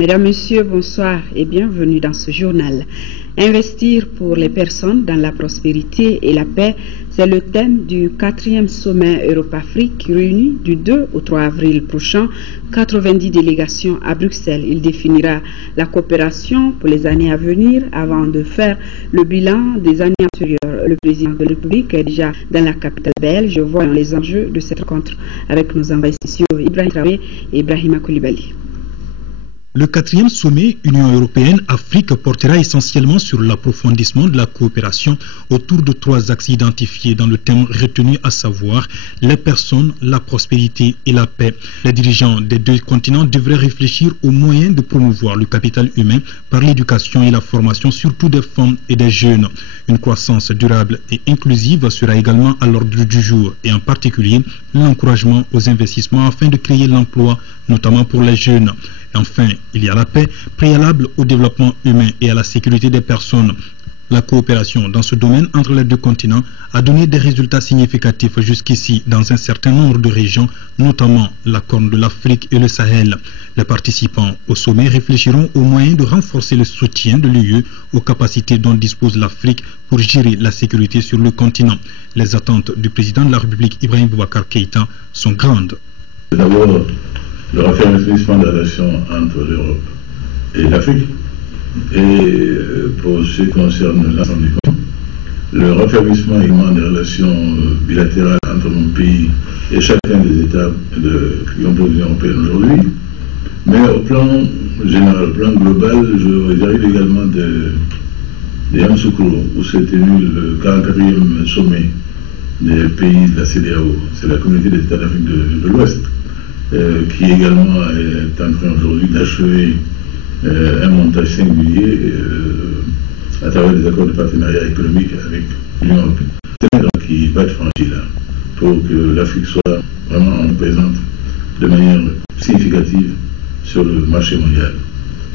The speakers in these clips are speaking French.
Mesdames, Messieurs, bonsoir et bienvenue dans ce journal. Investir pour les personnes dans la prospérité et la paix, c'est le thème du 4e sommet Europe-Afrique réuni du 2 au 3 avril prochain. 90 délégations à Bruxelles. Il définira la coopération pour les années à venir avant de faire le bilan des années antérieures. Le président de la République est déjà dans la capitale belge. Voyons les enjeux de cette rencontre avec nos envoyés spéciaux Ibrahim Traoré et Ibrahima Koulibaly. Le 4e sommet Union européenne-Afrique portera essentiellement sur l'approfondissement de la coopération autour de 3 axes identifiés dans le thème retenu, à savoir les personnes, la prospérité et la paix. Les dirigeants des 2 continents devraient réfléchir aux moyens de promouvoir le capital humain par l'éducation et la formation, surtout des femmes et des jeunes. Une croissance durable et inclusive sera également à l'ordre du jour, et en particulier l'encouragement aux investissements afin de créer l'emploi, notamment pour les jeunes. Enfin, il y a la paix, préalable au développement humain et à la sécurité des personnes. La coopération dans ce domaine entre les 2 continents a donné des résultats significatifs jusqu'ici dans un certain nombre de régions, notamment la Corne de l'Afrique et le Sahel. Les participants au sommet réfléchiront aux moyens de renforcer le soutien de l'UE aux capacités dont dispose l'Afrique pour gérer la sécurité sur le continent. Les attentes du président de la République, Ibrahim Boubacar Keïta, sont grandes. D'abord, le raffermissement de la relation entre l'Europe et l'Afrique, et pour ce qui concerne l'ensemble du continent, le raffermissement également des relations bilatérales entre mon pays et chacun des États qui composent l'Union européenne aujourd'hui. Mais au plan général, au plan global, je dirais également de Yamoussoukro, où s'est tenu le 44e sommet des pays de la CEDEAO, c'est la communauté des États d'Afrique de l'Ouest, qui également est en train aujourd'hui d'achever un montage singulier à travers des accords de partenariat économique avec l'Union européenne. C'est un qui va être franchi là, pour que l'Afrique soit vraiment présente de manière significative sur le marché mondial.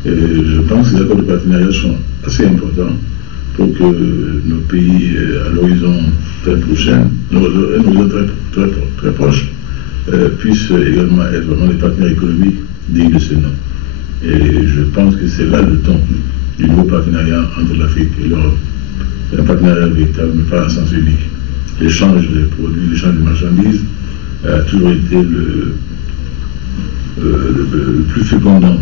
Et je pense que les accords de partenariat sont assez importants pour que nos pays, à l'horizon très prochain, très proche, puissent également être vraiment des partenaires économiques dignes de ce nom. Et je pense que c'est là le ton du nouveau partenariat entre l'Afrique et l'Europe. Un partenariat véritable, mais pas en sens unique. L'échange des produits, l'échange des marchandises a toujours été le plus fécondant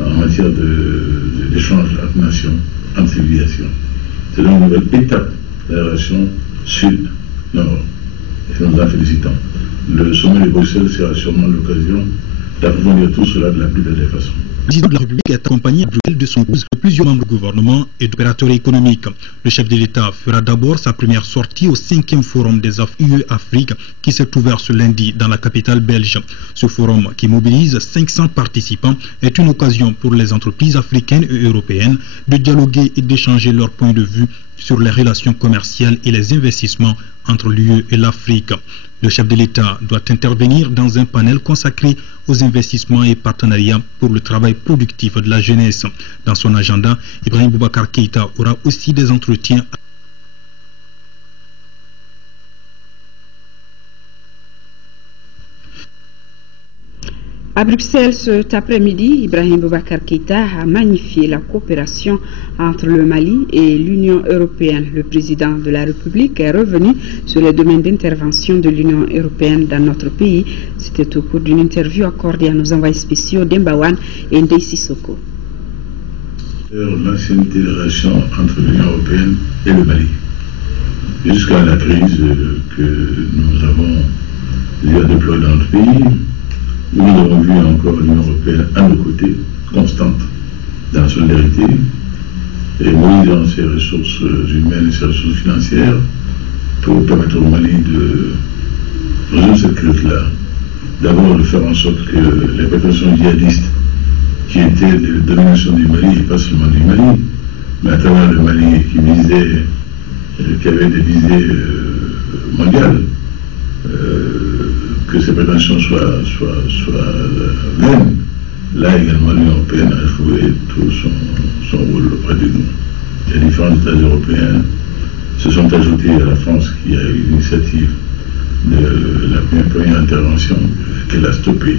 en matière d'échange entre nations, entre civilisations. C'est donc une nouvelle étape de la relation sud-nord. Et nous en félicitons. Le sommet de Bruxelles sera sûrement l'occasion d'approfondir tout cela de la plus belle des façons. Le président de la République est accompagné à Bruxelles de son groupe de plusieurs membres du gouvernement et d'opérateurs économiques. Le chef de l'État fera d'abord sa première sortie au 5e forum des UE-Afrique qui s'est ouvert ce lundi dans la capitale belge. Ce forum, qui mobilise 500 participants, est une occasion pour les entreprises africaines et européennes de dialoguer et d'échanger leurs points de vue sur les relations commerciales et les investissements entre l'UE et l'Afrique. Le chef de l'État doit intervenir dans un panel consacré aux investissements et partenariats pour le travail productif de la jeunesse. Dans son agenda, Ibrahim Boubacar Keïta aura aussi des entretiens à Bruxelles cet après-midi, Ibrahim Boubacar Keïta a magnifié la coopération entre le Mali et l'Union européenne. Le président de la République est revenu sur les domaines d'intervention de l'Union européenne dans notre pays. C'était au cours d'une interview accordée à nos envoyés spéciaux d'Embawan et Ndeye Sissoko. L'ancienneté des relations entre l'Union européenne et le Mali, jusqu'à la crise que nous avons déployée dans notre pays. Nous avons vu encore l'Union européenne à nos côtés, constante dans la solidarité, et mobilisant ses ressources humaines et ses ressources financières pour permettre au Mali de résoudre cette crise-là. D'abord, de faire en sorte que les prétentions djihadistes qui étaient de domination du Mali, et pas seulement du Mali, mais à travers le Mali qui avait des visées mondiales, que ces prétentions soient vaines. Là également, l'Union européenne a joué tout son rôle auprès de nous. Les différents États européens se sont ajoutés à la France qui a eu l'initiative de la première intervention qu'elle a stoppée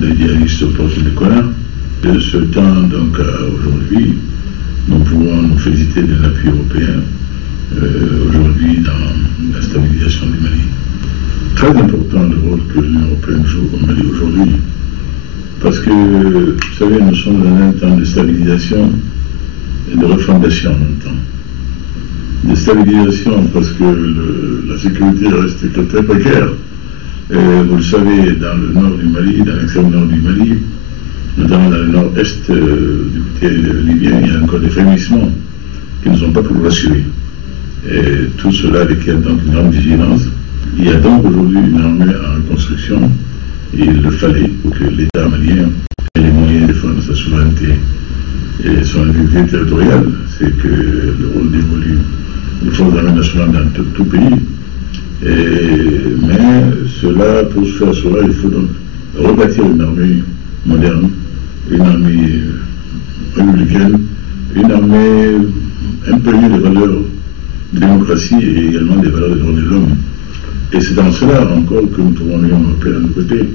des djihadistes au port de Kona. De ce temps donc à aujourd'hui, nous pouvons nous féliciter de l'appui européen aujourd'hui dans la stabilisation du Mali. Très important le rôle que l'Union européenne joue au Mali aujourd'hui. Parce que, vous savez, nous sommes dans un temps de stabilisation et de refondation en même temps. De stabilisation parce que la sécurité reste très précaire. Et vous le savez, dans le nord du Mali, dans l'extrême nord du Mali, notamment dans le nord-est du côté libyen, il y a encore des frémissements qui ne sont pas pour rassurer. Et tout cela requiert donc une grande vigilance. Il y a donc aujourd'hui une armée en reconstruction. Il le fallait pour que l'État malien ait les moyens de défendre sa souveraineté et son intégrité territoriale. C'est que le rôle dévolu aux forces armées nationales dans tout pays. Mais cela, pour faire cela, il faut donc rebâtir une armée moderne, une armée républicaine, une armée imprégnée de valeurs de démocratie et également des valeurs des droits de l'homme. Et c'est dans cela encore que nous trouvons l'Union européenne à nos côtés,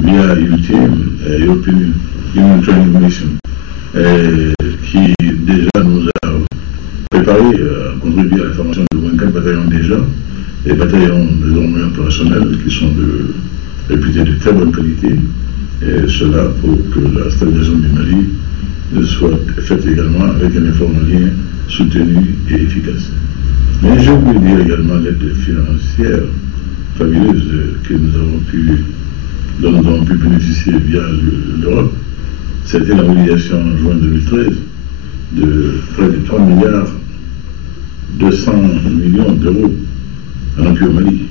via UTM, European Union Training Mission, qui déjà nous a préparé à contribuer à la formation de 24 bataillons déjà, des bataillons désormais opérationnels qui sont réputés de très bonne qualité, et cela pour que la stabilisation du Mali soit faite également avec un effort malien soutenu et efficace. Mais j'ai oublié de dire également l'aide financière fabuleuse dont nous avons pu bénéficier via l'Europe. C'était la mobilisation en juin 2013 de près de 3 milliards 200 millions d'euros en appui au Mali.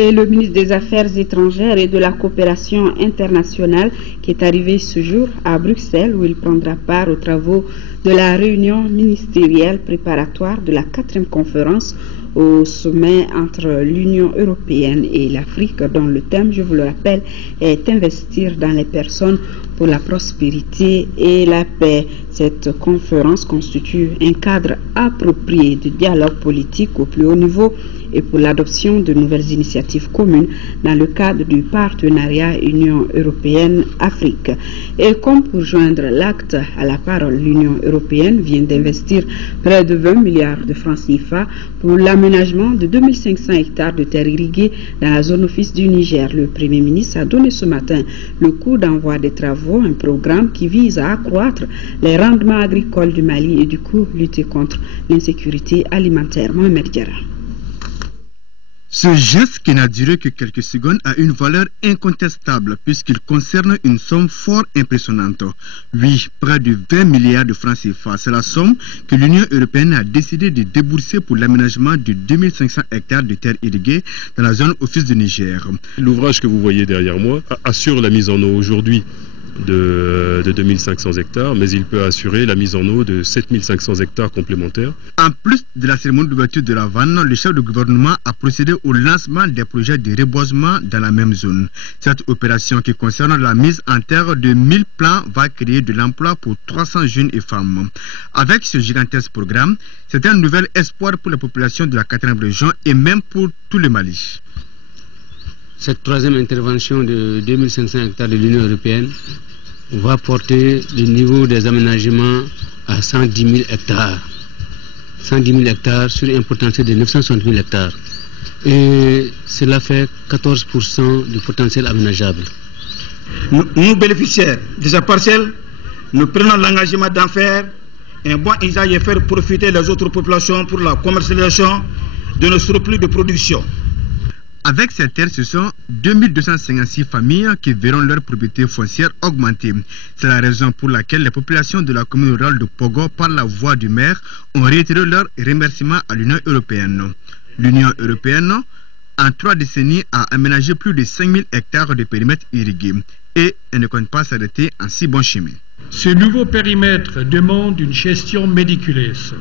Et le ministre des Affaires étrangères et de la coopération internationale qui est arrivé ce jour à Bruxelles où il prendra part aux travaux de la réunion ministérielle préparatoire de la 4e conférence au sommet entre l'Union européenne et l'Afrique dont le thème, je vous le rappelle, est investir dans les personnes pour la prospérité et la paix. Cette conférence constitue un cadre approprié de dialogue politique au plus haut niveau et pour l'adoption de nouvelles initiatives communes dans le cadre du partenariat Union européenne-Afrique. Et comme pour joindre l'acte à la parole, l'Union européenne vient d'investir près de 20 milliards de francs CFA pour l'aménagement de 2500 hectares de terres irriguées dans la zone office du Niger. Le Premier ministre a donné ce matin le coup d'envoi des travaux, un programme qui vise à accroître les rendements agricoles du Mali et du coup lutter contre l'insécurité alimentaire. Mohamed Diarra. Ce geste qui n'a duré que quelques secondes a une valeur incontestable puisqu'il concerne une somme fort impressionnante. Oui, près de 20 milliards de francs CFA. C'est la somme que l'Union européenne a décidé de débourser pour l'aménagement de 2500 hectares de terres irriguées dans la zone office du Niger. L'ouvrage que vous voyez derrière moi assure la mise en eau aujourd'hui de 2500 hectares, mais il peut assurer la mise en eau de 7500 hectares complémentaires. En plus de la cérémonie d'ouverture de la vanne, le chef de gouvernement a procédé au lancement des projets de reboisement dans la même zone. Cette opération qui concerne la mise en terre de 1000 plants va créer de l'emploi pour 300 jeunes et femmes. Avec ce gigantesque programme, c'est un nouvel espoir pour la population de la 4e région et même pour tout le Mali. Cette 3e intervention de 2500 hectares de l'Union européenne va porter le niveau des aménagements à 110 000 hectares. 110 000 hectares sur un potentiel de 960 000 hectares. Et cela fait 14% du potentiel aménageable. Nous, bénéficiaires de cette parcelle, nous prenons l'engagement d'en faire un bon usage et faire profiter les autres populations pour la commercialisation de nos surplus de production. Avec ces terres, ce sont 2256 familles qui verront leur propriété foncière augmenter. C'est la raison pour laquelle les populations de la commune rurale de Pogo, par la voix du maire, ont réitéré leur remerciement à l'Union européenne. L'Union européenne, en 3 décennies, a aménagé plus de 5000 hectares de périmètres irrigués et elle ne compte pas s'arrêter en si bon chemin. Ce nouveau périmètre demande une gestion méticuleuse.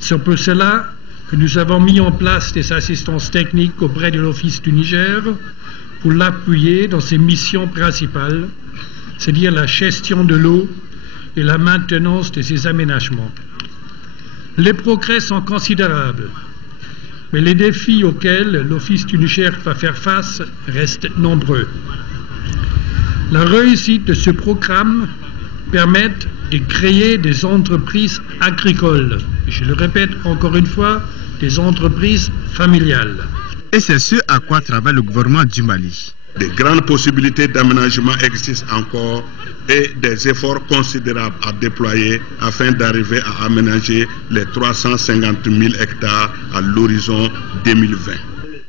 C'est pour cela que nous avons mis en place des assistances techniques auprès de l'Office du Niger pour l'appuyer dans ses missions principales c'est-à-dire la gestion de l'eau et la maintenance de ses aménagements. Les progrès sont considérables, mais les défis auxquels l'Office du Niger va faire face restent nombreux. La réussite de ce programme permet de créer des entreprises agricoles. Je le répète encore une fois, des entreprises familiales. Et c'est ce à quoi travaille le gouvernement du Mali. De grandes possibilités d'aménagement existent encore et des efforts considérables à déployer afin d'arriver à aménager les 350 000 hectares à l'horizon 2020.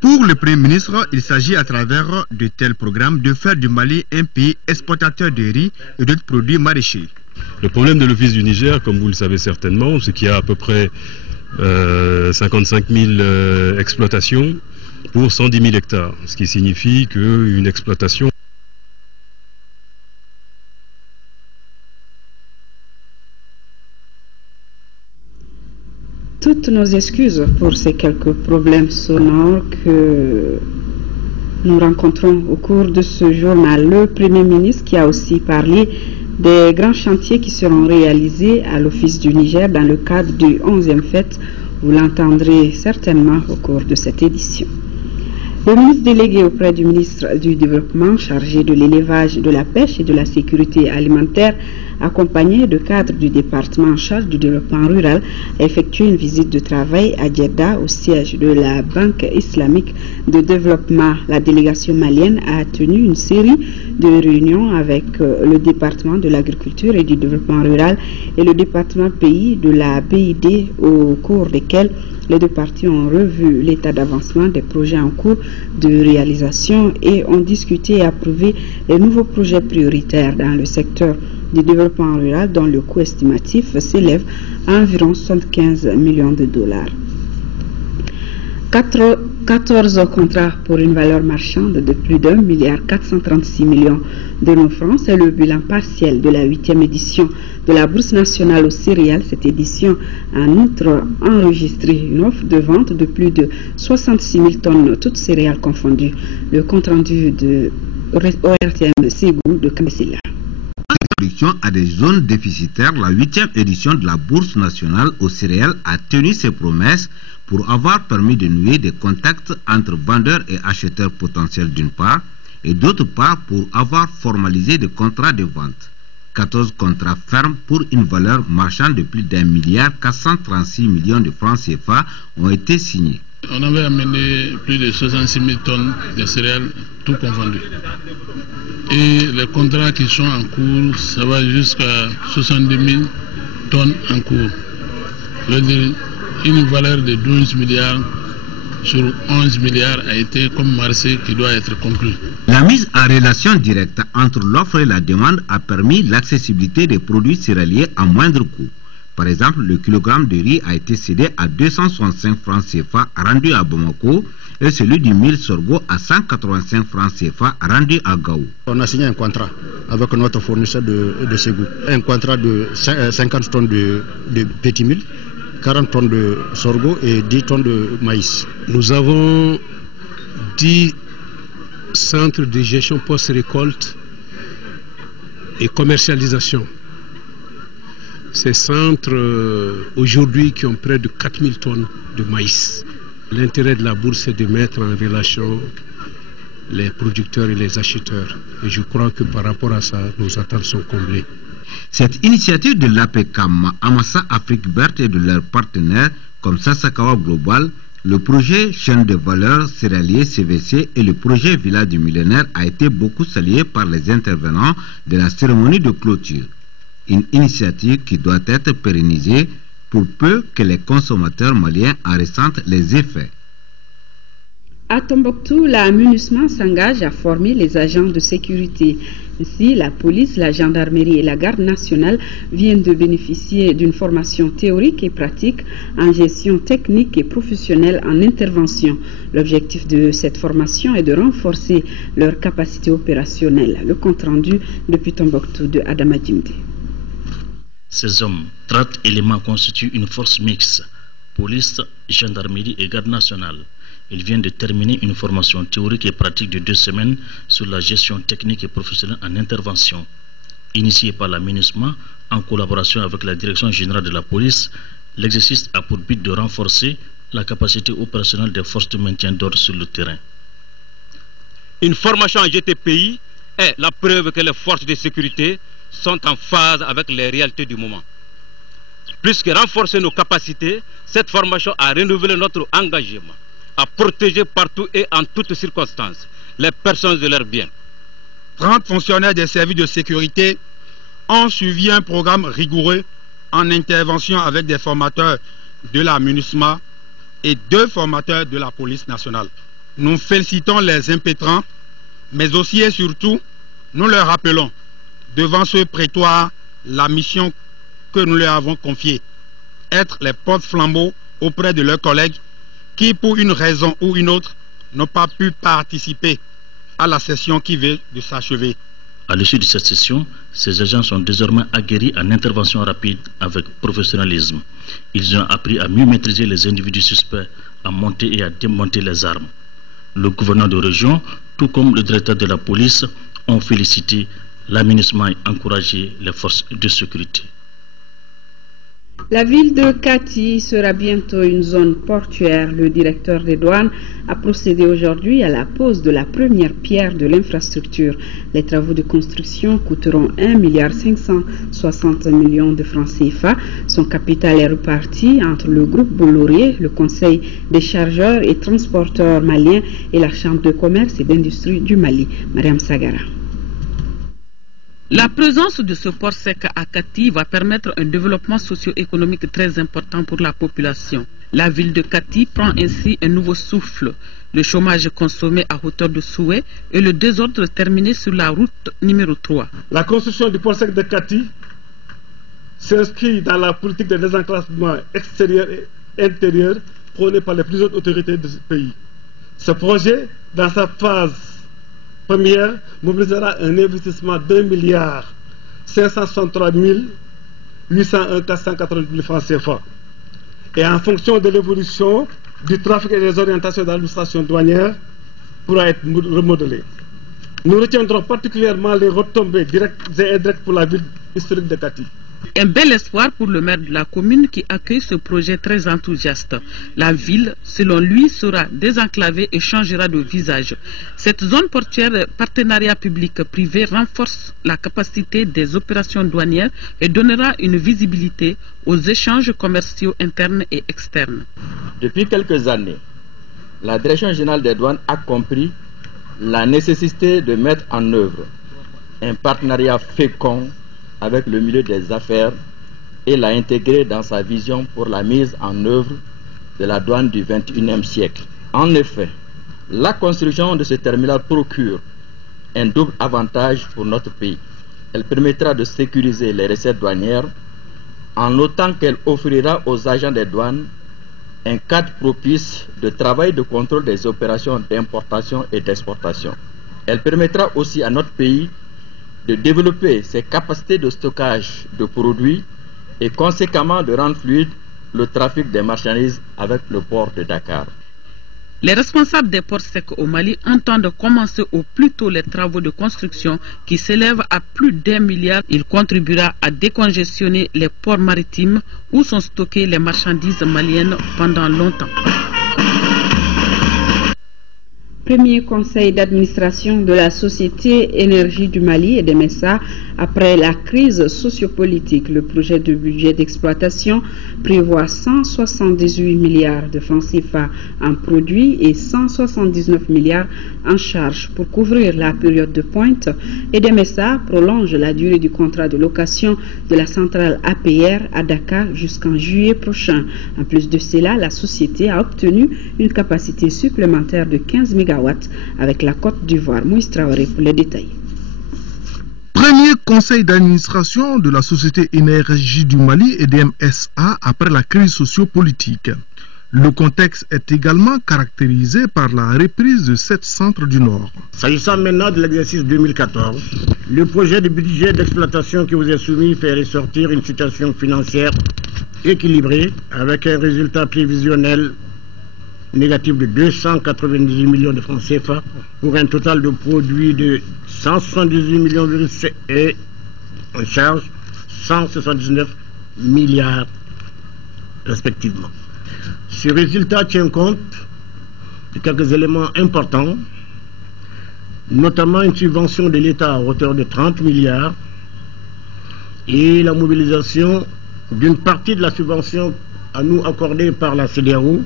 Pour le Premier ministre, il s'agit à travers de tels programmes de faire du Mali un pays exportateur de riz et d'autres produits maraîchers. Le problème de l'Office du Niger, comme vous le savez certainement, c'est qu'il y a à peu près 55 000 exploitations pour 110 000 hectares, ce qui signifie qu'une exploitation... Toutes nos excuses pour ces quelques problèmes sonores que nous rencontrons au cours de ce journal. Le Premier ministre qui a aussi parlé des grands chantiers qui seront réalisés à l'Office du Niger dans le cadre du 11e fête. Vous l'entendrez certainement au cours de cette édition. Le ministre délégué auprès du ministre du Développement chargé de l'élevage, de la pêche et de la sécurité alimentaire, accompagné de cadres du département en charge du développement rural, a effectué une visite de travail à Djeddah au siège de la Banque islamique de développement. La délégation malienne a tenu une série de réunions avec le département de l'agriculture et du développement rural et le département pays de la BID, au cours desquels les deux parties ont revu l'état d'avancement des projets en cours de réalisation et ont discuté et approuvé les nouveaux projets prioritaires dans le secteur du développement rural dont le coût estimatif s'élève à environ 75 millions de dollars. 14 contrats pour une valeur marchande de plus d'1,436 milliard de francs. C'est le bilan partiel de la 8e édition de la Bourse nationale aux céréales. Cette édition a en outre enregistré une offre de vente de plus de 66 000 tonnes, toutes céréales confondues. Le compte-rendu de ORTM Ségou de Kambesila. À des zones déficitaires, la 8e édition de la Bourse nationale aux céréales a tenu ses promesses pour avoir permis de nouer des contacts entre vendeurs et acheteurs potentiels d'une part, et d'autre part pour avoir formalisé des contrats de vente. 14 contrats fermes pour une valeur marchande de plus d'1,436 milliard de francs CFA ont été signés. On avait amené plus de 66 000 tonnes de céréales, tout confondu. Et les contrats qui sont en cours, ça va jusqu'à 70 000 tonnes en cours. Une valeur de 12 milliards sur 11 milliards a été comme marché qui doit être conclu. La mise en relation directe entre l'offre et la demande a permis l'accessibilité des produits céréaliers à moindre coût. Par exemple, le kilogramme de riz a été cédé à 265 francs CFA rendu à Bamako et celui du mil sorgho à 185 francs CFA rendu à Gao. On a signé un contrat avec notre fournisseur de Ségou. Un contrat de 50 tonnes de petits mil, 40 tonnes de sorgho et 10 tonnes de maïs. Nous avons 10 centres de gestion post-récolte et commercialisation. Ces centres, aujourd'hui, qui ont près de 4000 tonnes de maïs. L'intérêt de la bourse, c'est de mettre en relation les producteurs et les acheteurs. Et je crois que par rapport à ça, nos attentes sont comblées. Cette initiative de l'APECAM, Amassa Afrique Verte et de leurs partenaires comme Sasakawa Global, le projet Chaîne de valeur céréalier CVC et le projet Village du millénaire a été beaucoup salué par les intervenants de la cérémonie de clôture. Une initiative qui doit être pérennisée pour peu que les consommateurs maliens en ressentent les effets. À Tombouctou, la MINUSMA s'engage à former les agents de sécurité. Ainsi, la police, la gendarmerie et la garde nationale viennent de bénéficier d'une formation théorique et pratique en gestion technique et professionnelle en intervention. L'objectif de cette formation est de renforcer leur capacité opérationnelle. Le compte-rendu depuis Tombouctou de Adama Djimde. Ces hommes, 30 éléments constituent une force mixte, police, gendarmerie et garde nationale. Ils viennent de terminer une formation théorique et pratique de 2 semaines sur la gestion technique et professionnelle en intervention. Initié par la MINUSMA en collaboration avec la Direction générale de la police, l'exercice a pour but de renforcer la capacité opérationnelle des forces de maintien d'ordre sur le terrain. Une formation en GTPI est la preuve que les forces de sécurité sont en phase avec les réalités du moment. Plus que renforcer nos capacités, cette formation a renouvelé notre engagement à protéger partout et en toutes circonstances les personnes et leurs biens. 30 fonctionnaires des services de sécurité ont suivi un programme rigoureux en intervention avec des formateurs de la MINUSMA et 2 formateurs de la police nationale. Nous félicitons les impétrants, mais aussi et surtout, nous leur rappelons devant ce prétoire la mission que nous leur avons confiée, être les porte-flambeaux auprès de leurs collègues qui, pour une raison ou une autre, n'ont pas pu participer à la session qui vient de s'achever. À l'issue de cette session, ces agents sont désormais aguerris en intervention rapide avec professionnalisme. Ils ont appris à mieux maîtriser les individus suspects, à monter et à démonter les armes. Le gouverneur de région, tout comme le directeur de la police, ont félicité la MINUSMA et encouragé les forces de sécurité. La ville de Kati sera bientôt une zone portuaire. Le directeur des douanes a procédé aujourd'hui à la pose de la première pierre de l'infrastructure. Les travaux de construction coûteront 1,560 milliard de francs CFA. Son capital est reparti entre le groupe Bolloré, le conseil des chargeurs et transporteurs maliens et la chambre de commerce et d'industrie du Mali. Mariam Sagara. La présence de ce port sec à Kati va permettre un développement socio-économique très important pour la population. La ville de Kati prend ainsi un nouveau souffle. Le chômage consommé à hauteur de souhait et le désordre terminé sur la route numéro 3. La construction du port sec de Kati s'inscrit dans la politique de désenclavement extérieur et intérieur prônée par les plus hautes autorités de ce pays. Ce projet, dans sa phase première, mobilisera un investissement de 1,563,801,480 francs CFA. Et en fonction de l'évolution du trafic et des orientations de l'administration douanière, pourra être remodelé. Nous retiendrons particulièrement les retombées directes et indirectes pour la ville historique de Kati. Un bel espoir pour le maire de la commune qui accueille ce projet très enthousiaste. La ville, selon lui, sera désenclavée et changera de visage. Cette zone portuaire partenariat public-privé renforce la capacité des opérations douanières et donnera une visibilité aux échanges commerciaux internes et externes. Depuis quelques années, la Direction générale des douanes a compris la nécessité de mettre en œuvre un partenariat fécond avec le milieu des affaires et l'a intégré dans sa vision pour la mise en œuvre de la douane du XXIe siècle. En effet, la construction de ce terminal procure un double avantage pour notre pays. Elle permettra de sécuriser les recettes douanières en autant qu'elle offrira aux agents des douanes un cadre propice de travail de contrôle des opérations d'importation et d'exportation. Elle permettra aussi à notre pays de développer ses capacités de stockage de produits et conséquemment de rendre fluide le trafic des marchandises avec le port de Dakar. Les responsables des ports secs au Mali entendent commencer au plus tôt les travaux de construction qui s'élèvent à plus d'1 milliard. Il contribuera à décongestionner les ports maritimes où sont stockées les marchandises maliennes pendant longtemps. Premier conseil d'administration de la Société Énergie du Mali et des MESA après la crise sociopolitique. Le projet de budget d'exploitation prévoit 178 milliards de francs CFA en produits et 179 milliards en charges pour couvrir la période de pointe. Et des MESA prolonge la durée du contrat de location de la centrale APR à Dakar jusqu'en juillet prochain. En plus de cela, la société a obtenu une capacité supplémentaire de 15 MW avec la Côte d'Ivoire. Moïse Traoré pour les détails. Premier conseil d'administration de la Société Énergie du Mali et des MSA après la crise sociopolitique. Le contexte est également caractérisé par la reprise de 7 centres du Nord. S'agissant maintenant de l'exercice 2014, le projet de budget d'exploitation qui vous est soumis fait ressortir une situation financière équilibrée avec un résultat prévisionnel négatif de 298 millions de francs CFA pour un total de produit de 178 millions et en charge 179 milliards respectivement. Ce résultat tient compte de quelques éléments importants, notamment une subvention de l'État à hauteur de 30 milliards et la mobilisation d'une partie de la subvention à nous accordée par la CEDEAO,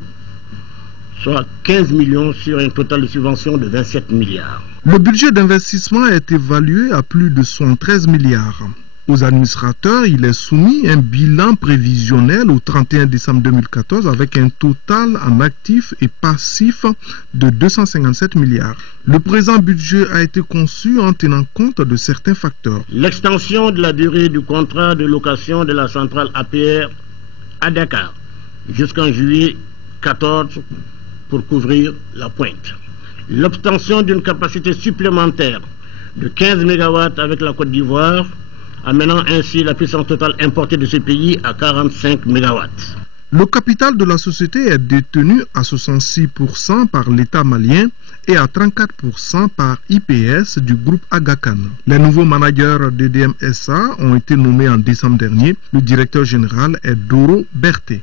soit 15 millions sur un total de subvention de 27 milliards. Le budget d'investissement est évalué à plus de 113 milliards. Aux administrateurs, il est soumis un bilan prévisionnel au 31 décembre 2014 avec un total en actifs et passifs de 257 milliards. Le présent budget a été conçu en tenant compte de certains facteurs. L'extension de la durée du contrat de location de la centrale APR à Dakar jusqu'en juillet 2014 pour couvrir la pointe. L'obtention d'une capacité supplémentaire de 15 MW avec la Côte d'Ivoire, amenant ainsi la puissance totale importée de ce pays à 45 MW. Le capital de la société est détenu à 66% par l'État malien et à 34% par IPS du groupe Agacan. Les nouveaux managers d'EDM SA ont été nommés en décembre dernier. Le directeur général est Doro Berté.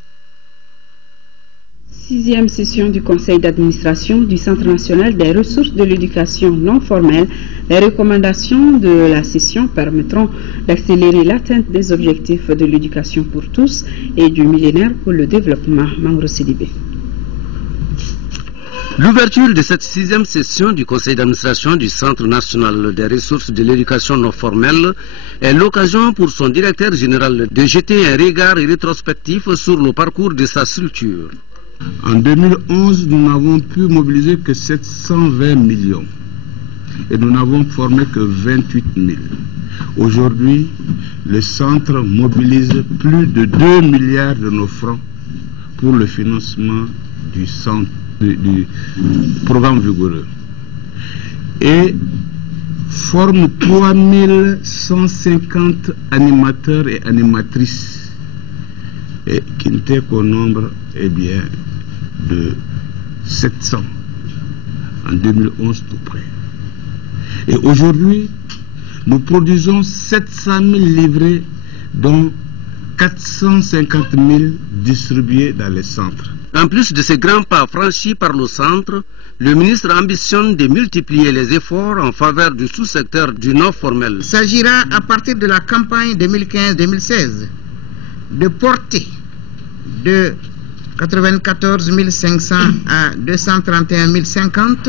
6e session du Conseil d'administration du Centre national des ressources de l'éducation non formelle. Les recommandations de la session permettront d'accélérer l'atteinte des objectifs de l'éducation pour tous et du millénaire pour le développement. Mamouro Sidibé. L'ouverture de cette 6e session du Conseil d'administration du Centre national des ressources de l'éducation non formelle est l'occasion pour son directeur général de jeter un regard rétrospectif sur le parcours de sa structure. En 2011, nous n'avons pu mobiliser que 720 millions et nous n'avons formé que 28 000. Aujourd'hui, le centre mobilise plus de 2 milliards de nos francs pour le financement du programme vigoureux et forme 3150 animateurs et animatrices et qui n'était qu'au nombre bien de 700 en 2011 tout près. Et aujourd'hui, nous produisons 700 000 livrets, dont 450 000 distribués dans les centres. En plus de ces grands pas franchis par le centre, le ministre ambitionne de multiplier les efforts en faveur du sous-secteur du non formel. Il s'agira à partir de la campagne 2015-2016 de porter de 94 500 à 231 050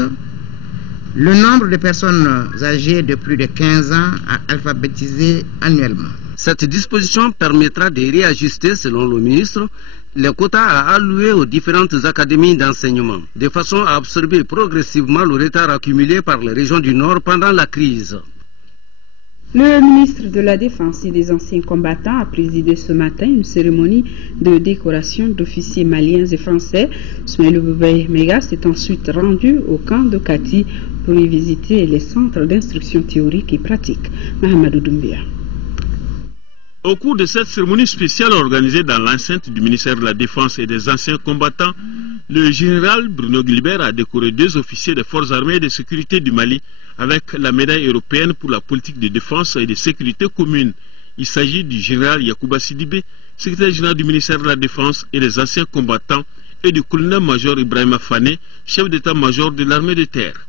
le nombre de personnes âgées de plus de 15 ans à alphabétiser annuellement. Cette disposition permettra de réajuster, selon le ministre, les quotas à allouer aux différentes académies d'enseignement, de façon à absorber progressivement le retard accumulé par les régions du Nord pendant la crise. Le ministre de la Défense et des anciens combattants a présidé ce matin une cérémonie de décoration d'officiers maliens et français. Soumaïlou Boubeye Mega s'est ensuite rendu au camp de Kati pour y visiter les centres d'instruction théorique et pratique. Mahamadou Doumbia. Au cours de cette cérémonie spéciale organisée dans l'enceinte du ministère de la Défense et des anciens combattants, le général Bruno Guilbert a décoré 2 officiers des forces armées et de sécurité du Mali avec la médaille européenne pour la politique de défense et de sécurité commune. Il s'agit du général Yacouba Sidibé, secrétaire général du ministère de la Défense et des anciens combattants, et du colonel-major Ibrahima Fane, chef d'état-major de l'armée de terre.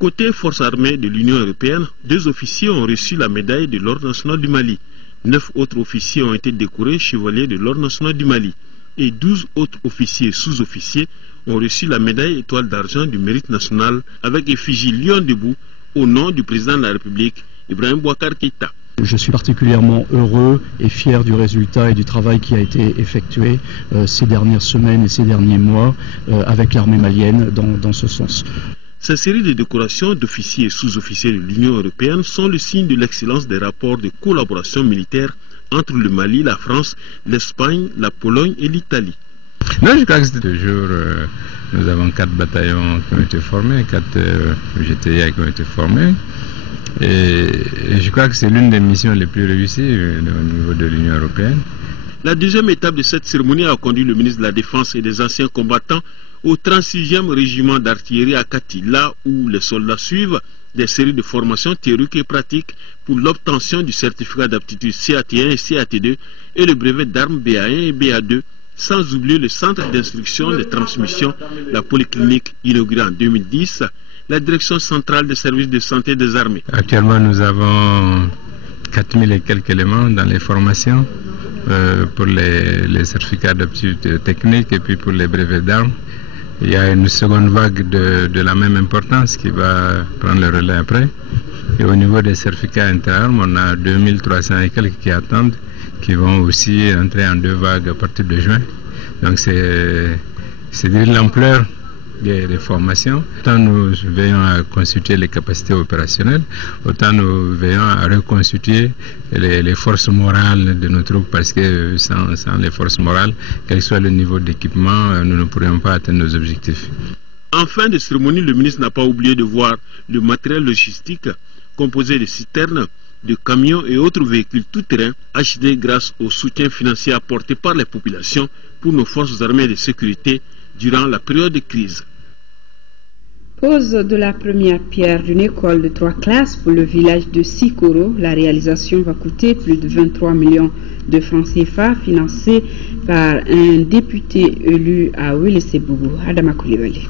Côté forces armées de l'Union européenne, 2 officiers ont reçu la médaille de l'Ordre national du Mali. 9 autres officiers ont été décorés chevaliers de l'Ordre national du Mali. Et 12 autres officiers et sous-officiers ont reçu la médaille étoile d'argent du mérite national avec effigie Lion debout au nom du président de la République, Ibrahim Boubacar Keïta. Je suis particulièrement heureux et fier du résultat et du travail qui a été effectué ces dernières semaines et ces derniers mois avec l'armée malienne dans ce sens. Ces séries de décorations d'officiers et sous-officiers de l'Union européenne sont le signe de l'excellence des rapports de collaboration militaire entre le Mali, la France, l'Espagne, la Pologne et l'Italie. Non, je crois que c'était toujours, nous avons 4 bataillons qui ont été formés, 4 GTIA qui ont été formés. Et je crois que c'est l'une des missions les plus réussies au niveau de l'Union européenne. La deuxième étape de cette cérémonie a conduit le ministre de la Défense et des anciens combattants au 36e régiment d'artillerie à Kati, là où les soldats suivent des séries de formations théoriques et pratiques pour l'obtention du certificat d'aptitude CAT1 et CAT2 et le brevet d'armes BA1 et BA2, sans oublier le centre d'instruction de transmission, la polyclinique inaugurée en 2010, la direction centrale des services de santé des armées. Actuellement, nous avons 4000 et quelques éléments dans les formations pour les certificats d'aptitude technique et puis pour les brevets d'armes. Il y a une seconde vague de la même importance qui va prendre le relais après. Et au niveau des certificats interarmes, on a 2300 et quelques qui attendent, qui vont aussi entrer en 2 vagues à partir de juin. Donc c'est de l'ampleur des formations. Autant nous veillons à constituer les capacités opérationnelles, autant nous veillons à reconstituer les forces morales de nos troupes, parce que sans les forces morales, quel que soit le niveau d'équipement, nous ne pourrions pas atteindre nos objectifs. En fin de cérémonie, le ministre n'a pas oublié de voir le matériel logistique composé de citernes, de camions et autres véhicules tout-terrain achetés grâce au soutien financier apporté par les populations pour nos forces armées de sécurité durant la période de crise. Pose de la première pierre d'une école de 3 classes pour le village de Sikoro. La réalisation va coûter plus de 23 millions de francs CFA, financée par un député élu à Ouéléssébougou, Adama Koulibaly.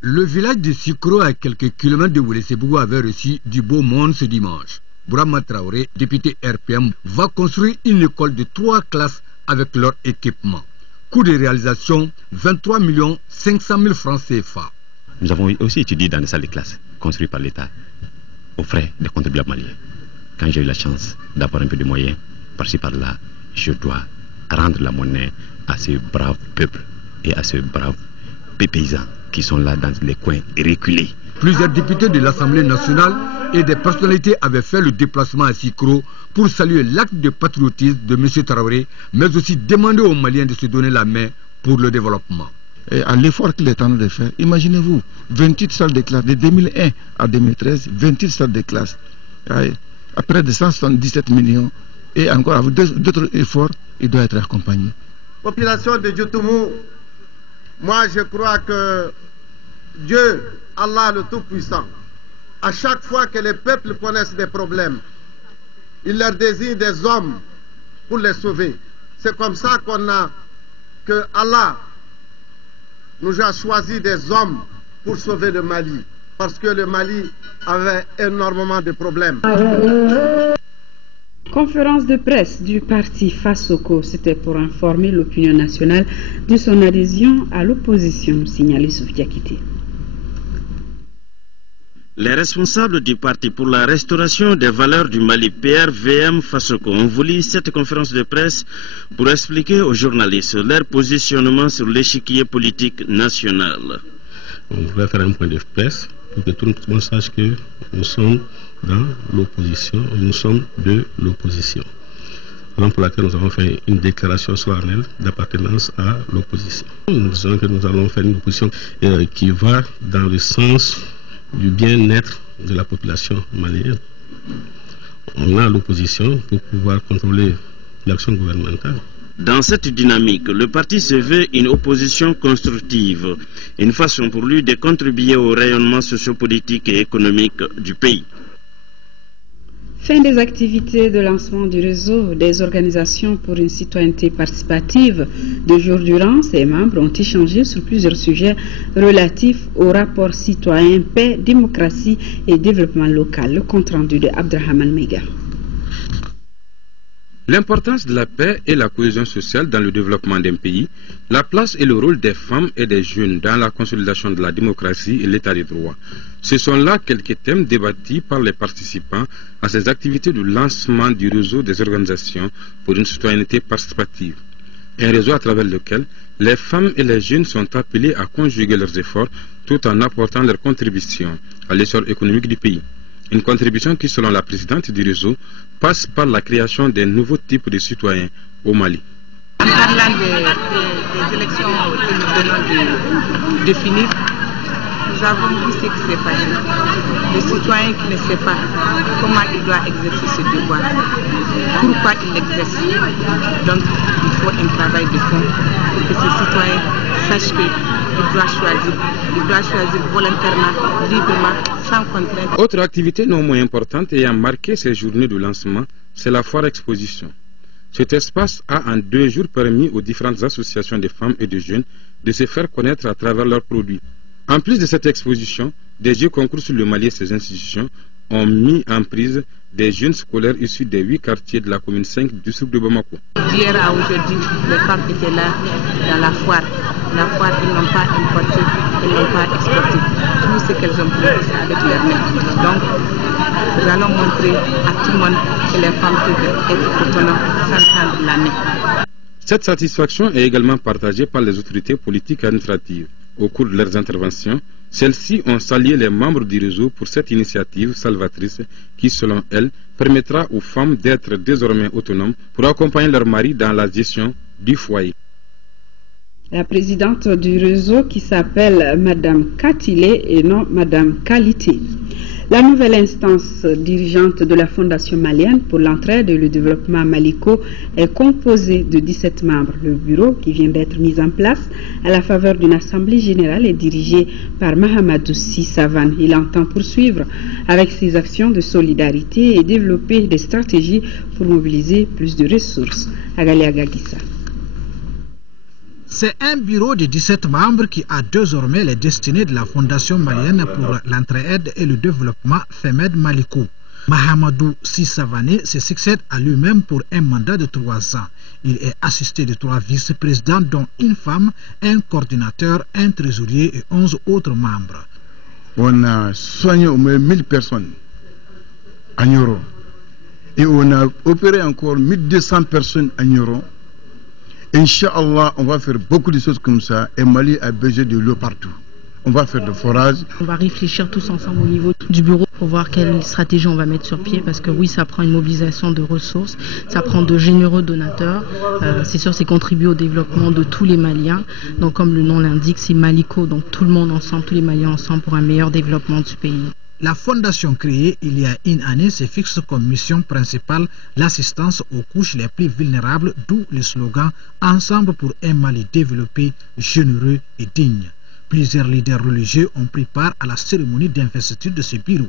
Le village de Sikoro, à quelques kilomètres de Ouéléssébougou, avait reçu du beau monde ce dimanche. Bourama Traoré, député RPM, va construire une école de 3 classes avec leur équipement. Coût de réalisation, 23 500 000 francs CFA. Nous avons aussi étudié dans des salles de classe construites par l'État, aux frais des contribuables maliens. Quand j'ai eu la chance d'avoir un peu de moyens, par-ci par-là, je dois rendre la monnaie à ce brave peuple et à ce brave paysans qui sont là dans les coins reculés. Plusieurs députés de l'Assemblée nationale et des personnalités avaient fait le déplacement à Sikoro pour saluer l'acte de patriotisme de M. Traoré, mais aussi demander aux Maliens de se donner la main pour le développement. Et à l'effort qu'il est en train de faire, imaginez-vous, 28 salles de classe, de 2001 à 2013, 28 salles de classe, à près de 177 millions, et encore avec d'autres efforts, il doit être accompagné. Population de Djotoumou, moi je crois que Dieu, Allah le Tout-Puissant, à chaque fois que les peuples connaissent des problèmes, il leur désigne des hommes pour les sauver. C'est comme ça que Allah nous a choisi des hommes pour sauver le Mali, parce que le Mali avait énormément de problèmes. Conférence de presse du parti FASOCO, c'était pour informer l'opinion nationale de son adhésion à l'opposition, signalé Soufiakité. Les responsables du Parti pour la restauration des valeurs du Mali, PRVM FASOCO, ont voulu cette conférence de presse pour expliquer aux journalistes leur positionnement sur l'échiquier politique national. On voudrait faire un point de presse pour que tout le monde sache que nous sommes dans l'opposition, nous sommes de l'opposition. Raison pour laquelle nous avons fait une déclaration solennelle d'appartenance à l'opposition. Nous disons que nous allons faire une opposition qui va dans le sens du bien-être de la population malienne. On a l'opposition pour pouvoir contrôler l'action gouvernementale. Dans cette dynamique, le parti se veut une opposition constructive, une façon pour lui de contribuer au rayonnement sociopolitique et économique du pays. Fin des activités de lancement du réseau des organisations pour une citoyenneté participative. 2 jours durant, ces membres ont échangé sur plusieurs sujets relatifs au rapport citoyen, paix, démocratie et développement local. Le compte rendu de Abdrahman Mega. L'importance de la paix et la cohésion sociale dans le développement d'un pays, la place et le rôle des femmes et des jeunes dans la consolidation de la démocratie et l'état de droit. Ce sont là quelques thèmes débattus par les participants à ces activités de lancement du réseau des organisations pour une citoyenneté participative. Un réseau à travers lequel les femmes et les jeunes sont appelés à conjuguer leurs efforts tout en apportant leur contribution à l'essor économique du pays. Une contribution qui, selon la présidente du réseau, passe par la création d'un nouveau type de citoyens au Mali. En parlant des élections que nous venons de définir, nous avons vu ce qui s'est passé. Le citoyen qui ne sait pas comment il doit exercer ce devoir, pourquoi il l'exerce. Donc il faut un travail de fond pour que ce citoyen sache il doit choisir. Il doit choisir volontairement, librement, sans contrainte. Autre activité non moins importante ayant marqué ces journées de lancement, c'est la foire exposition. Cet espace a en 2 jours permis aux différentes associations de femmes et de jeunes de se faire connaître à travers leurs produits. En plus de cette exposition, des jeux concours sur le Mali et ses institutions ont mis en prise des jeunes scolaires issus des 8 quartiers de la commune 5 du district de Bamako. D'hier à aujourd'hui, les femmes étaient là dans la foire. La foire, ils n'ont pas importé, ils n'ont pas exporté. Tout ce qu'elles ont pris, c'est avec leurs mains. Donc, nous allons montrer à tout le monde que les femmes peuvent être autonomes sans tendre la main. Cette satisfaction est également partagée par les autorités politiques et administratives. Au cours de leurs interventions, celles-ci ont salué les membres du réseau pour cette initiative salvatrice qui, selon elles, permettra aux femmes d'être désormais autonomes pour accompagner leurs maris dans la gestion du foyer. La présidente du réseau qui s'appelle Madame Katile et non Madame Qualité. La nouvelle instance dirigeante de la Fondation malienne pour l'entraide et le développement Maliko est composée de 17 membres. Le bureau, qui vient d'être mis en place à la faveur d'une assemblée générale, est dirigé par Mahamadou Savan. Il entend poursuivre avec ses actions de solidarité et développer des stratégies pour mobiliser plus de ressources. Agalia Gagissa. C'est un bureau de 17 membres qui a désormais les destinées de la Fondation malienne pour l'entraide et le développement FEMED Maliko. Mahamadou Sissavané se succède à lui-même pour un mandat de 3 ans. Il est assisté de 3 vice-présidents dont une femme, un coordinateur, un trésorier et 11 autres membres. On a soigné au moins 1000 personnes à Nioro et on a opéré encore 1200 personnes à Nioro. Inch'Allah, on va faire beaucoup de choses comme ça et Mali a besoin de l'eau partout. On va faire des forages. On va réfléchir tous ensemble au niveau du bureau pour voir quelle stratégie on va mettre sur pied parce que oui, ça prend une mobilisation de ressources, ça prend de généreux donateurs. C'est sûr, c'est contribuer au développement de tous les Maliens. Donc comme le nom l'indique, c'est Maliko, donc tout le monde ensemble, tous les Maliens ensemble pour un meilleur développement du pays. La fondation créée il y a une année se fixe comme mission principale l'assistance aux couches les plus vulnérables, d'où le slogan « Ensemble pour un Mali développé, généreux et digne ». Plusieurs leaders religieux ont pris part à la cérémonie d'investiture de ce bureau.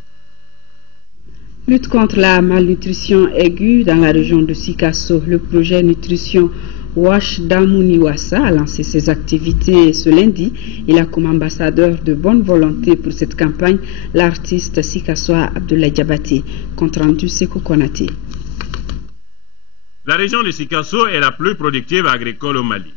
Lutte contre la malnutrition aiguë dans la région de Sikasso. Le projet Nutrition Wash Damuniwasa a lancé ses activités ce lundi. Il a comme ambassadeur de bonne volonté pour cette campagne l'artiste Sikassoa Abdoulaye Diabaté. Compte rendu Sekou Konaté. La région de Sikasso est la plus productive agricole au Mali.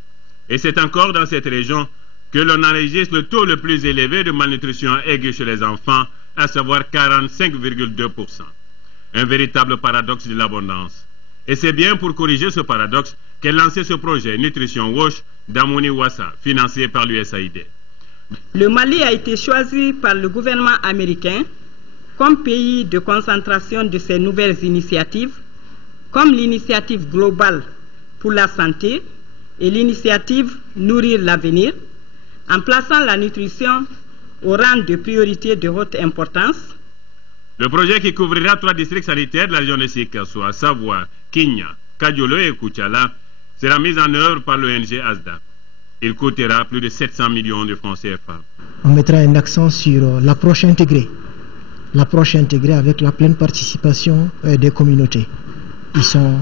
Et c'est encore dans cette région que l'on enregistre le taux le plus élevé de malnutrition aiguë chez les enfants, à savoir 45,2%. Un véritable paradoxe de l'abondance. Et c'est bien pour corriger ce paradoxe qu'est lancé ce projet Nutrition Wash Damuniwasa, financé par l'USAID. Le Mali a été choisi par le gouvernement américain comme pays de concentration de ces nouvelles initiatives, comme l'initiative globale pour la santé et l'initiative Nourrir l'avenir, en plaçant la nutrition au rang de priorité de haute importance. Le projet qui couvrira 3 districts sanitaires de la région de Sikasso, à savoir Kinya, Kadiolo et Kouchala, sera mis en œuvre par l'ONG ASDA. Il coûtera plus de 700 millions de francs CFA. On mettra un accent sur l'approche intégrée. L'approche intégrée avec la pleine participation des communautés. Ils ne sont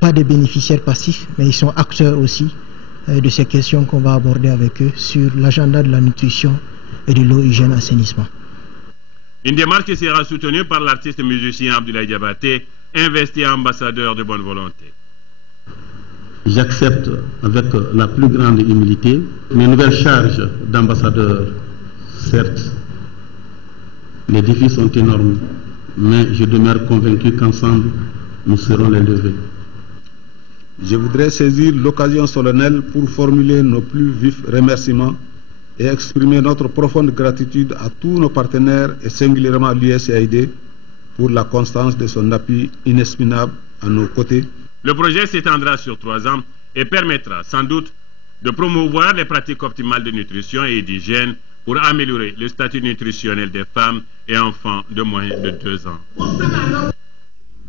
pas des bénéficiaires passifs, mais ils sont acteurs aussi de ces questions qu'on va aborder avec eux sur l'agenda de la nutrition et de l'eau, hygiène, assainissement. Une démarche qui sera soutenue par l'artiste musicien Abdoulaye Diabaté, investi ambassadeur de bonne volonté. J'accepte avec la plus grande humilité mes nouvelles charges d'ambassadeur. Certes, les défis sont énormes, mais je demeure convaincu qu'ensemble, nous serons les lever. Je voudrais saisir l'occasion solennelle pour formuler nos plus vifs remerciements et exprimer notre profonde gratitude à tous nos partenaires et singulièrement à l'USAID pour la constance de son appui inexpugnable à nos côtés. Le projet s'étendra sur 3 ans et permettra sans doute de promouvoir les pratiques optimales de nutrition et d'hygiène pour améliorer le statut nutritionnel des femmes et enfants de moins de 2 ans.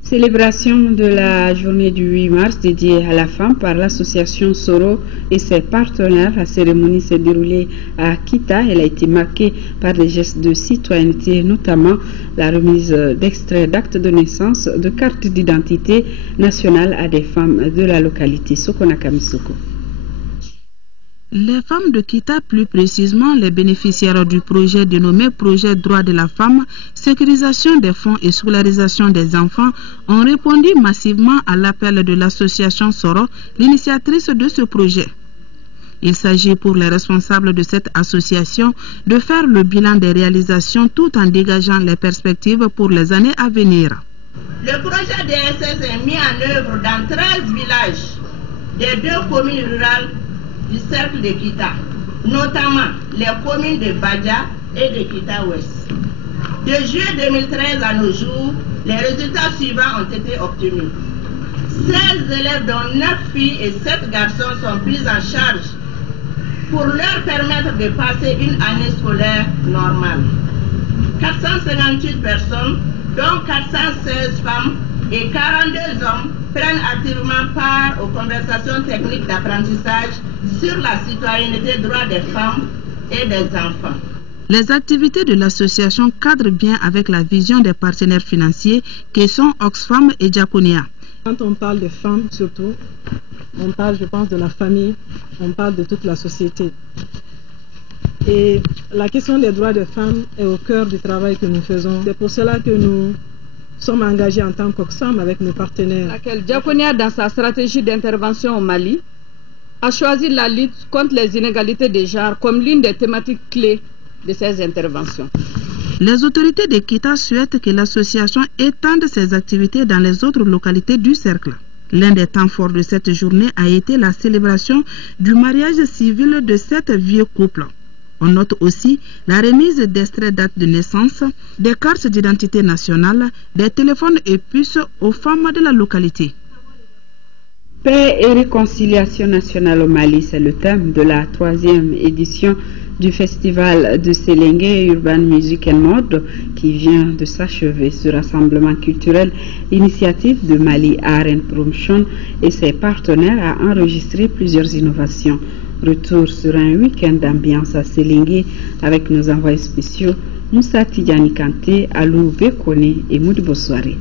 Célébration de la journée du 8 mars dédiée à la femme par l'association Soro et ses partenaires. La cérémonie s'est déroulée à Kita. Elle a été marquée par des gestes de citoyenneté, notamment la remise d'extraits d'actes de naissance, de cartes d'identité nationale à des femmes de la localité Sokonakamisoko. Les femmes de Kita, plus précisément les bénéficiaires du projet dénommé Projet Droit de la Femme, sécurisation des fonds et scolarisation des enfants, ont répondu massivement à l'appel de l'association Soro, l'initiatrice de ce projet. Il s'agit pour les responsables de cette association de faire le bilan des réalisations tout en dégageant les perspectives pour les années à venir. Le projet DSS est mis en œuvre dans 13 villages des 2 communes rurales du cercle de Kita, notamment les communes de Badja et de Kita Ouest. De juillet 2013 à nos jours, les résultats suivants ont été obtenus. 16 élèves dont 9 filles et 7 garçons sont pris en charge pour leur permettre de passer une année scolaire normale. 458 personnes, dont 416 femmes et 42 hommes, prennent activement part aux conversations techniques d'apprentissage sur la citoyenneté, droits des femmes et des enfants. Les activités de l'association cadrent bien avec la vision des partenaires financiers que sont Oxfam et Diaconia. Quand on parle de femmes surtout, on parle, je pense, de la famille, on parle de toute la société. Et la question des droits des femmes est au cœur du travail que nous faisons. C'est pour cela que nous sommes engagés en tant qu'Oxfam avec nos partenaires. Diaconia, dans sa stratégie d'intervention au Mali, a choisi la lutte contre les inégalités de genre comme l'une des thématiques clés de ces interventions. Les autorités de Kita souhaitent que l'association étende ses activités dans les autres localités du cercle. L'un des temps forts de cette journée a été la célébration du mariage civil de 7 vieux couples. On note aussi la remise d'extraits dates de naissance, des cartes d'identité nationale, des téléphones et puces aux femmes de la localité. Paix et réconciliation nationale au Mali, c'est le thème de la 3e édition du festival de Séléngué Urban Music and Mode qui vient de s'achever. Ce rassemblement culturel, initiative de Mali Art and Promotion et ses partenaires, a enregistré plusieurs innovations. Retour sur un week-end d'ambiance à Séléngué avec nos envoyés spéciaux Moussa Tidjani Kanté, Alou Bekone et Moudi Bossoiré.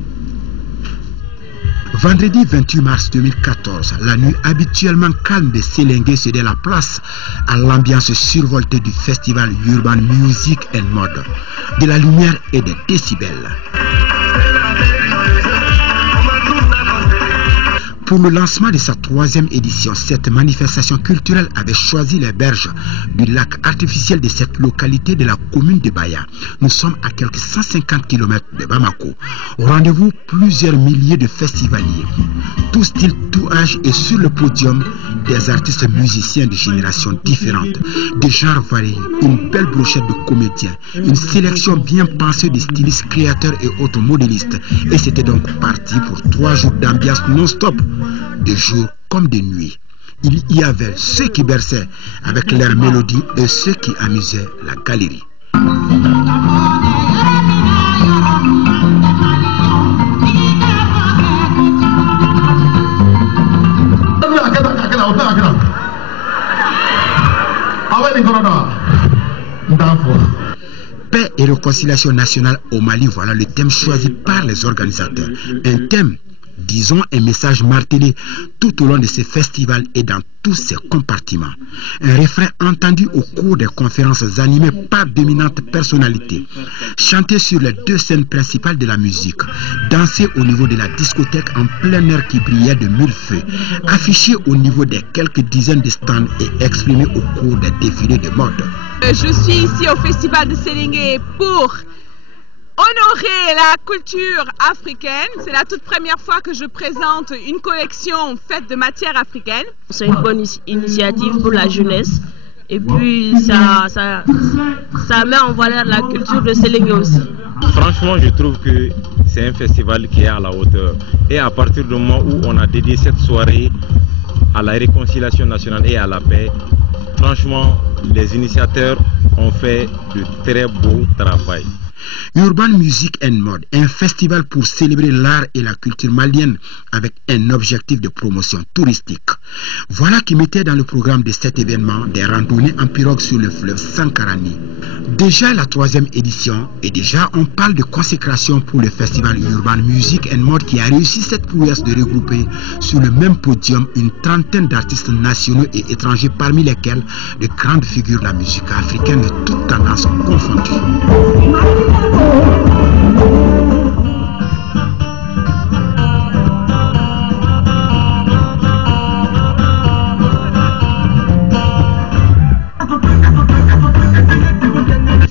Vendredi 28 mars 2014, la nuit habituellement calme de Séléngué cédait la place à l'ambiance survoltée du festival Urban Music and Mode, de la lumière et des décibels. Pour le lancement de sa 3e édition, cette manifestation culturelle avait choisi les berges du lac artificiel de cette localité de la commune de Baya. Nous sommes à quelques 150 km de Bamako. Au rendez-vous, plusieurs milliers de festivaliers, tout style, tout âge, et sur le podium, des artistes musiciens de générations différentes, de genres variés, une belle brochette de comédiens, une sélection bien pensée de stylistes, créateurs et autres modélistes. Et c'était donc parti pour 3 jours d'ambiance non-stop, de jour comme de nuit. Il y avait ceux qui berçaient avec leurs mélodies et ceux qui amusaient la galerie. Paix et réconciliation nationale au Mali, voilà le thème choisi par les organisateurs. Un thème, disons, un message martelé tout au long de ces festivals et dans tous ces compartiments. Un refrain entendu au cours des conférences animées par d'éminentes personnalités. Chanté sur les 2 scènes principales de la musique. Dansé au niveau de la discothèque en plein air qui brillait de 1000 feux. Affiché au niveau des quelques dizaines de stands et exprimé au cours des défilés de mode. Je suis ici au festival de Séléngué pour honorer la culture africaine. C'est la toute première fois que je présente une collection faite de matières africaines. C'est une bonne initiative pour la jeunesse. Et puis ça met en valeur la culture de Séléngué aussi. Franchement, je trouve que c'est un festival qui est à la hauteur. Et à partir du moment où on a dédié cette soirée à la réconciliation nationale et à la paix, franchement, les initiateurs ont fait de très beau travail. Urban Music and Mode, un festival pour célébrer l'art et la culture malienne avec un objectif de promotion touristique. Voilà qui mettait dans le programme de cet événement des randonnées en pirogue sur le fleuve Sankarani. Déjà la 3e édition, et déjà on parle de consécration pour le festival Urban Music and Mode qui a réussi cette prouesse de regrouper sur le même podium une trentaine d'artistes nationaux et étrangers, parmi lesquels de grandes figures de la musique africaine de toutes tendances confondues.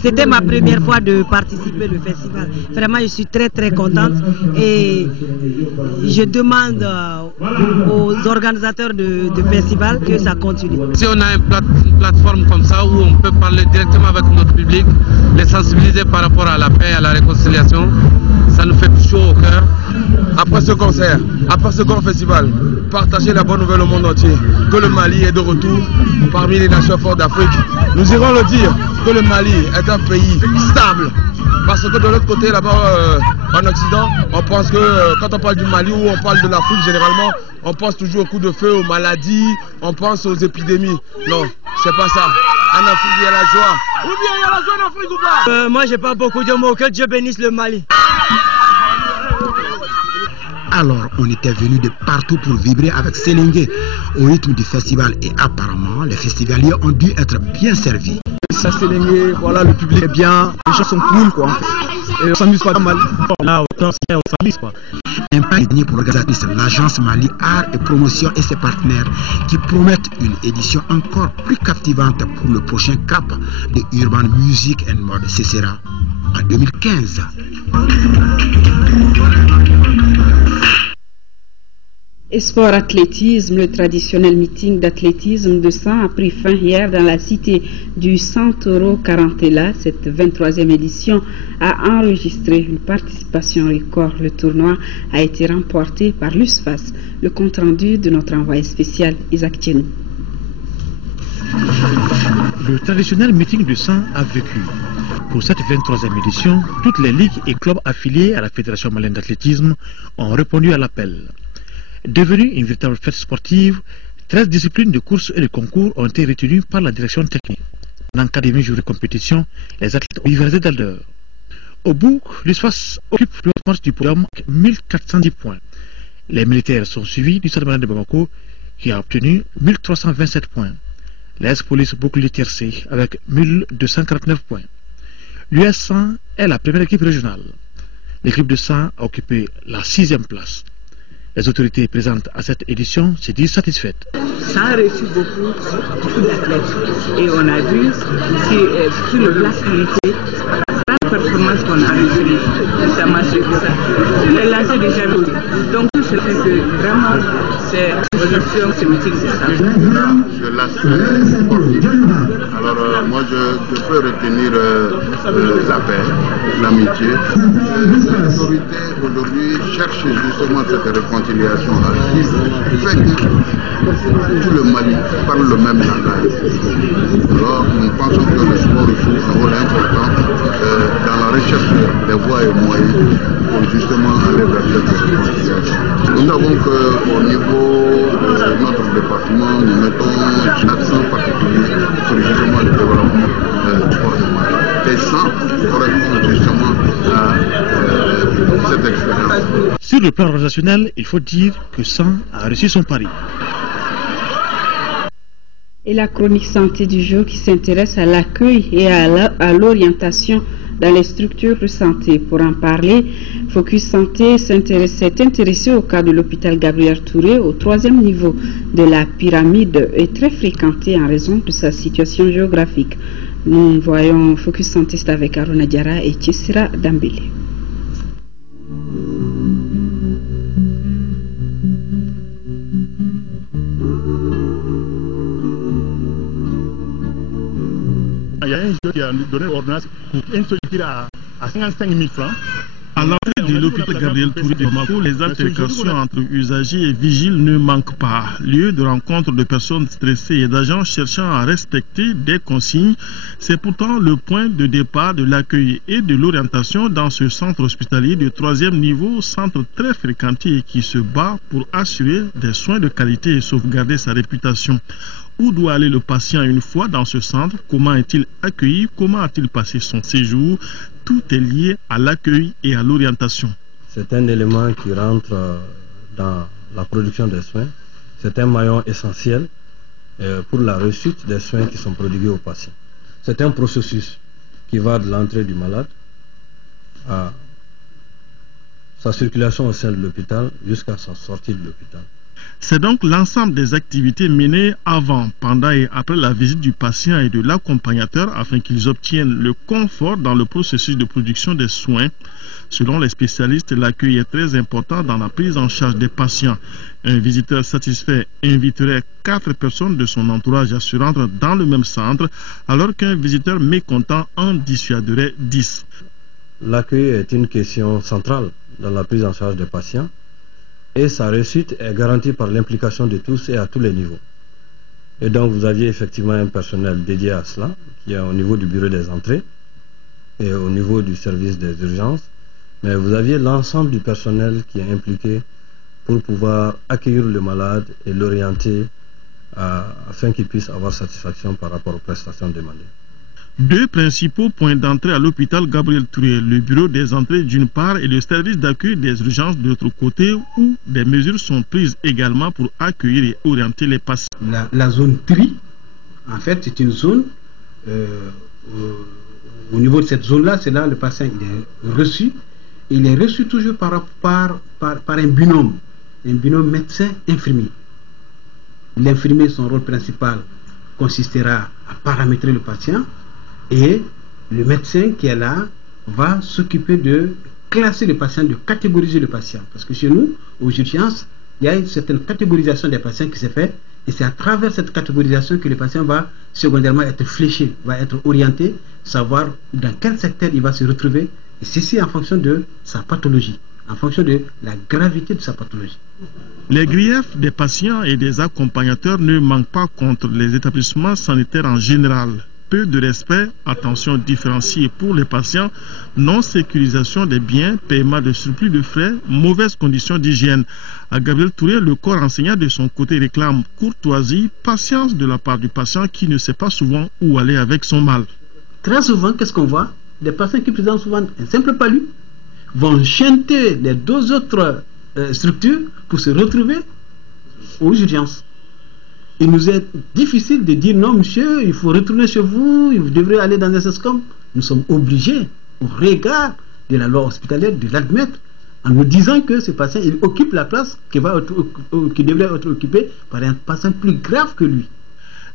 C'était ma première fois de participer au festival. Vraiment, je suis très contente et je demande aux organisateurs de festival que ça continue. Si on a une plateforme comme ça où on peut parler directement avec notre public, les sensibiliser par rapport à la paix, à la réconciliation, ça nous fait chaud au cœur. Après ce concert, après ce grand festival, partager la bonne nouvelle au monde entier, que le Mali est de retour parmi les nations fortes d'Afrique. Nous irons le dire, que le Mali est un pays stable. Parce que de l'autre côté, là-bas, en Occident, on pense que quand on parle du Mali ou on parle de l'Afrique, généralement, on pense toujours aux coups de feu, aux maladies, on pense aux épidémies. Non, c'est pas ça. En Afrique, il y a la joie. Ou bien il y a la joie en Afrique ou pas? Moi, j'ai pas beaucoup de mots. Que Dieu bénisse le Mali. Alors, on était venu de partout pour vibrer avec Sélingué au rythme du festival et apparemment, les festivaliers ont dû être bien servis. Ça, Sélingué, voilà, le public est bien, les gens sont cool, quoi. Et on s'amuse pas mal. Là, autant on s'amuse, quoi. Un pas gagné pour l'organisatrice, l'agence Mali Art et Promotion et ses partenaires qui promettent une édition encore plus captivante pour le prochain cap de Urban Music and Mode. Ce sera en 2015. Et sport athlétisme, le traditionnel meeting d'athlétisme de sang a pris fin hier dans la cité du Santoro Carantella. Cette 23e édition a enregistré une participation record. Le tournoi a été remporté par l'USFAS. Le compte rendu de notre envoyé spécial Isaac Tienou. Le traditionnel meeting de sang a vécu. Pour cette 23e édition, toutes les ligues et clubs affiliés à la Fédération malienne d'athlétisme ont répondu à l'appel. Devenue une véritable fête sportive, 13 disciplines de course et de concours ont été retenues par la direction technique. En cas de jours de compétition, les athlètes ont rivalisé d'ardeur. Au bout, l'USFAS occupe le match du podium avec 1410 points. Les militaires sont suivis du Stade de Bamako qui a obtenu 1327 points. La police bouclier tiercé avec 1249 points. L'US 100 est la première équipe régionale. L'équipe de 100 a occupé la 6e place. Les autorités présentes à cette édition se disent satisfaites. Ça a reçu beaucoup d'athlètes. Et on a vu sur le plan qualité, la performance qu'on a reçue, notamment sur les lancers de javelot. Donc tout ce fait que vraiment c'est ce meeting de ça. Sur l'aspect sportif, alors moi je peux retenir la paix, l'amitié. Les autorités aujourd'hui cherchent justement cette réconciliation qui fait que tout le Mali parle le même langage. Alors nous pensons que le sport joue un rôle important dans la recherche des voies et moyens pour justement aller vers cette réconciliation. Nous savons qu'au niveau de notre département, nous mettons un accent particulier sur justement le développement du sport de Mali. Et ça correspond justement à cette expérience. Sur le plan organisationnel, il faut dire que 100 a réussi son pari. Et la chronique santé du jour qui s'intéresse à l'accueil et à l'orientation dans les structures de santé. Pour en parler, Focus Santé s'est intéressé au cas de l'hôpital Gabriel Touré au 3e niveau de la pyramide et très fréquenté en raison de sa situation géographique. Nous voyons Focus Santé avec Aruna Diara et Tchessira Dambélé. Il y a un jeune qui a donné l'ordonnance pour une structure à 55 000 francs À l'entrée de l'hôpital Gabriel Touré de Bamako, les altercations entre usagers et vigiles ne manquent pas. Lieu de rencontre de personnes stressées et d'agents cherchant à respecter des consignes, c'est pourtant le point de départ de l'accueil et de l'orientation dans ce centre hospitalier de 3e niveau, centre très fréquenté et qui se bat pour assurer des soins de qualité et sauvegarder sa réputation. Où doit aller le patient une fois dans ce centre? Comment est-il accueilli? Comment a-t-il passé son séjour? Tout est lié à l'accueil et à l'orientation. C'est un élément qui rentre dans la production des soins. C'est un maillon essentiel pour la réussite des soins qui sont prodigués aux patients. C'est un processus qui va de l'entrée du malade à sa circulation au sein de l'hôpital jusqu'à sa sortie de l'hôpital. C'est donc l'ensemble des activités menées avant, pendant et après la visite du patient et de l'accompagnateur afin qu'ils obtiennent le confort dans le processus de production des soins. Selon les spécialistes, l'accueil est très important dans la prise en charge des patients. Un visiteur satisfait inviterait 4 personnes de son entourage à se rendre dans le même centre, alors qu'un visiteur mécontent en dissuaderait 10. L'accueil est une question centrale dans la prise en charge des patients. Et sa réussite est garantie par l'implication de tous et à tous les niveaux. Et donc vous aviez effectivement un personnel dédié à cela, qui est au niveau du bureau des entrées et au niveau du service des urgences. Mais vous aviez l'ensemble du personnel qui est impliqué pour pouvoir accueillir le malade et l'orienter afin qu'il puisse avoir satisfaction par rapport aux prestations demandées. 2 principaux points d'entrée à l'hôpital Gabriel Touré, le bureau des entrées d'une part et le service d'accueil des urgences de l'autre côté, où des mesures sont prises également pour accueillir et orienter les patients. La zone tri, en fait, c'est une zone, au niveau de cette zone-là, c'est là le patient il est reçu. Il est reçu toujours par un binôme médecin-infirmier. L'infirmier, son rôle principal consistera à paramétrer le patient. Et le médecin qui est là va s'occuper de classer le patient, de catégoriser le patient. Parce que chez nous, aux urgences, il y a une certaine catégorisation des patients qui s'est faite. Et c'est à travers cette catégorisation que le patient va secondairement être fléché, va être orienté, savoir dans quel secteur il va se retrouver. Et ceci en fonction de sa pathologie, en fonction de la gravité de sa pathologie. Les griefs des patients et des accompagnateurs ne manquent pas contre les établissements sanitaires en général. Peu de respect, attention différenciée pour les patients, non-sécurisation des biens, paiement de surplus de frais, mauvaises conditions d'hygiène. À Gabriel Touré, le corps enseignant de son côté réclame courtoisie, patience de la part du patient qui ne sait pas souvent où aller avec son mal. Très souvent, qu'est-ce qu'on voit? Des patients qui présentent souvent un simple palu vont chanter les 2 autres structures pour se retrouver aux urgences. Il nous est difficile de dire non monsieur, il faut retourner chez vous, vous devrez aller dans un SESCOM. Nous sommes obligés, au regard de la loi hospitalière, de l'admettre en nous disant que ce patient il occupe la place qui devrait être occupée par un patient plus grave que lui.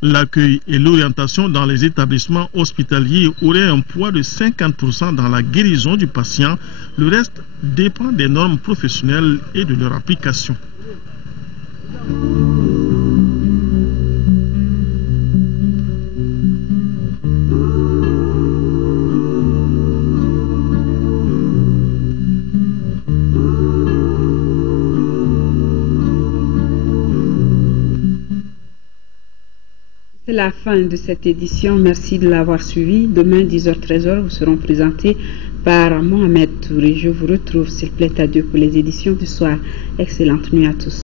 L'accueil et l'orientation dans les établissements hospitaliers auraient un poids de 50% dans la guérison du patient. Le reste dépend des normes professionnelles et de leur application. C'est la fin de cette édition. Merci de l'avoir suivi. Demain, 10h-13h, vous seront présentés par Mohamed Touré. Je vous retrouve, s'il plaît, à Dieu pour les éditions du soir. Excellente nuit à tous.